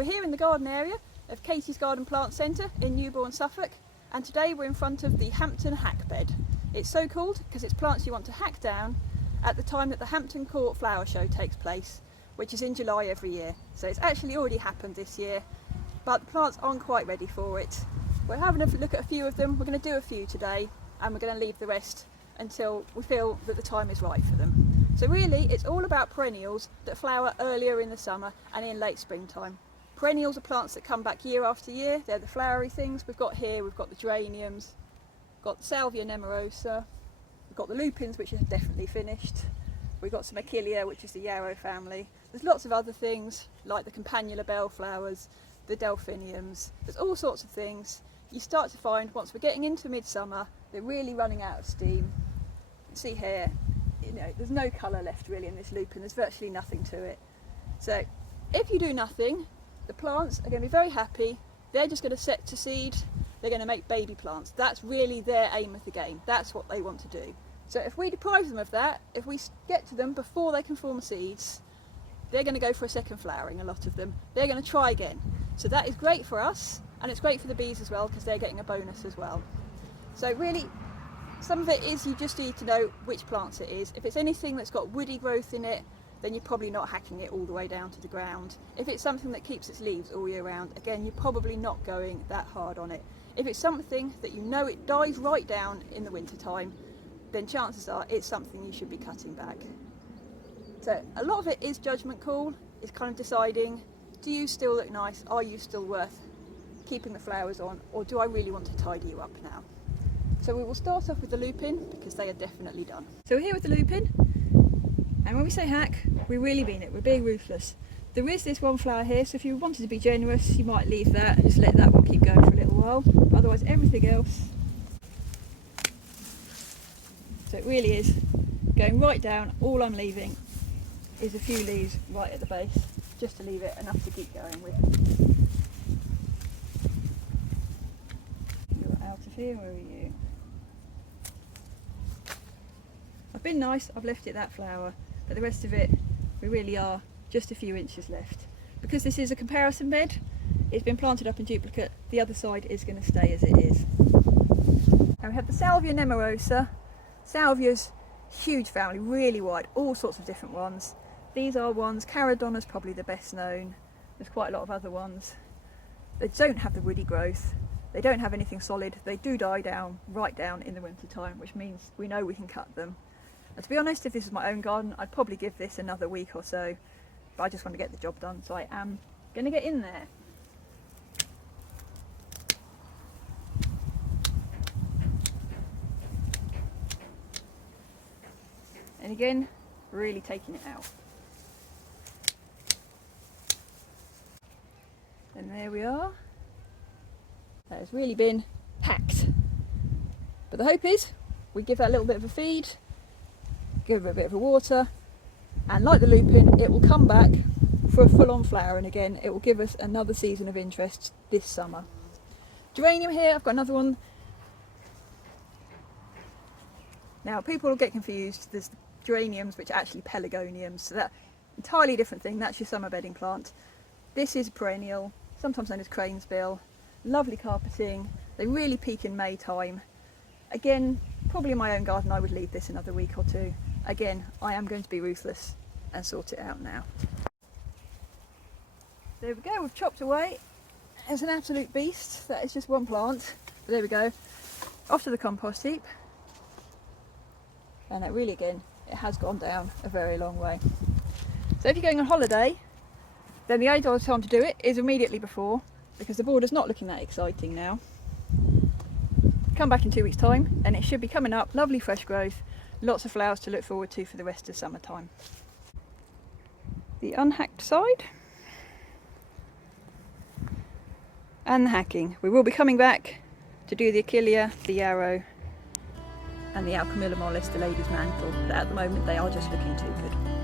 We're here in the garden area of Katie's Garden Plant Centre in Newbourne, Suffolk, and today we're in front of the Hampton Hack bed. It's so called because it's plants you want to hack down at the time that the Hampton Court Flower Show takes place, which is in July every year. So it's actually already happened this year, but the plants aren't quite ready for it. We're having a look at a few of them. We're going to do a few today, and we're going to leave the rest until we feel that the time is right for them. So really, it's all about perennials that flower earlier in the summer and in late springtime. Perennials are plants that come back year after year. They're the flowery things we've got here. We've got the geraniums, we've got the salvia nemorosa, we've got the lupins, which are definitely finished. We've got some achillea, which is the yarrow family. There's lots of other things like the campanula bellflowers, the delphiniums. There's all sorts of things. You start to find once we're getting into midsummer, they're really running out of steam. You can see here, there's no colour left really in this lupin. There's virtually nothing to it. So if you do nothing, the plants are going to be very happy. They're just going to set to seed. They're going to make baby plants. That's really their aim of the game. That's what they want to do. So if we deprive them of that, if we get to them before they can form seeds, they're going to go for a second flowering, a lot of them. They're going to try again. So that is great for us, and it's great for the bees as well, because they're getting a bonus as well. So really, some of it is you just need to know which plants it is. If it's anything that's got woody growth in it, then you're probably not hacking it all the way down to the ground. If it's something that keeps its leaves all year round, again, you're probably not going that hard on it. If it's something that you know it dies right down in the winter time, then chances are it's something you should be cutting back. So a lot of it is judgment call. It's kind of deciding, do you still look nice? Are you still worth keeping the flowers on? Or do I really want to tidy you up now? So we will start off with the lupin, because they are definitely done. So we're here with the lupin. And when we say hack, we really mean it. We're being ruthless. There is this one flower here, so if you wanted to be generous, you might leave that and just let that one keep going for a little while. But otherwise, everything else. So it really is going right down. All I'm leaving is a few leaves right at the base, just to leave it enough to keep going with. You're out of here, where are you? I've been nice, I've left it that flower. But the rest of it, we really are just a few inches left. Because this is a comparison bed, it's been planted up in duplicate, the other side is going to stay as it is. Now we have the salvia nemorosa. Salvia's huge family, really wide, all sorts of different ones. These are ones, Caradonna's probably the best known. There's quite a lot of other ones. They don't have the woody growth, they don't have anything solid, they do die down, right down in the winter time, which means we know we can cut them. And to be honest, if this was my own garden, I'd probably give this another week or so, but I just want to get the job done, so I am going to get in there. And again, really taking it out. And there we are. That has really been hacked. But the hope is we give that a little bit of a feed, give it a bit of a water, and like the lupin, it will come back for a full-on flower, and again it will give us another season of interest this summer. Geranium here, I've got another one. Now people will get confused, there's geraniums which are actually pelargoniums, so that's an entirely different thing. That's your summer bedding plant. This is a perennial, sometimes known as cranesbill. Lovely carpeting, they really peak in May time. Again, probably in my own garden I would leave this another week or two. Again, I am going to be ruthless and sort it out now. There we go, we've chopped away. It's an absolute beast. That is just one plant. But there we go, off to the compost heap. And that really, again, it has gone down a very long way. So if you're going on holiday, then the ideal time to do it is immediately before, because the border's not looking that exciting now. Come back in 2 weeks' time and it should be coming up, lovely fresh growth, lots of flowers to look forward to for the rest of summertime. The unhacked side and the hacking. We will be coming back to do the achillea, the yarrow and the alchemilla mollis, the lady's mantle, but at the moment they are just looking too good.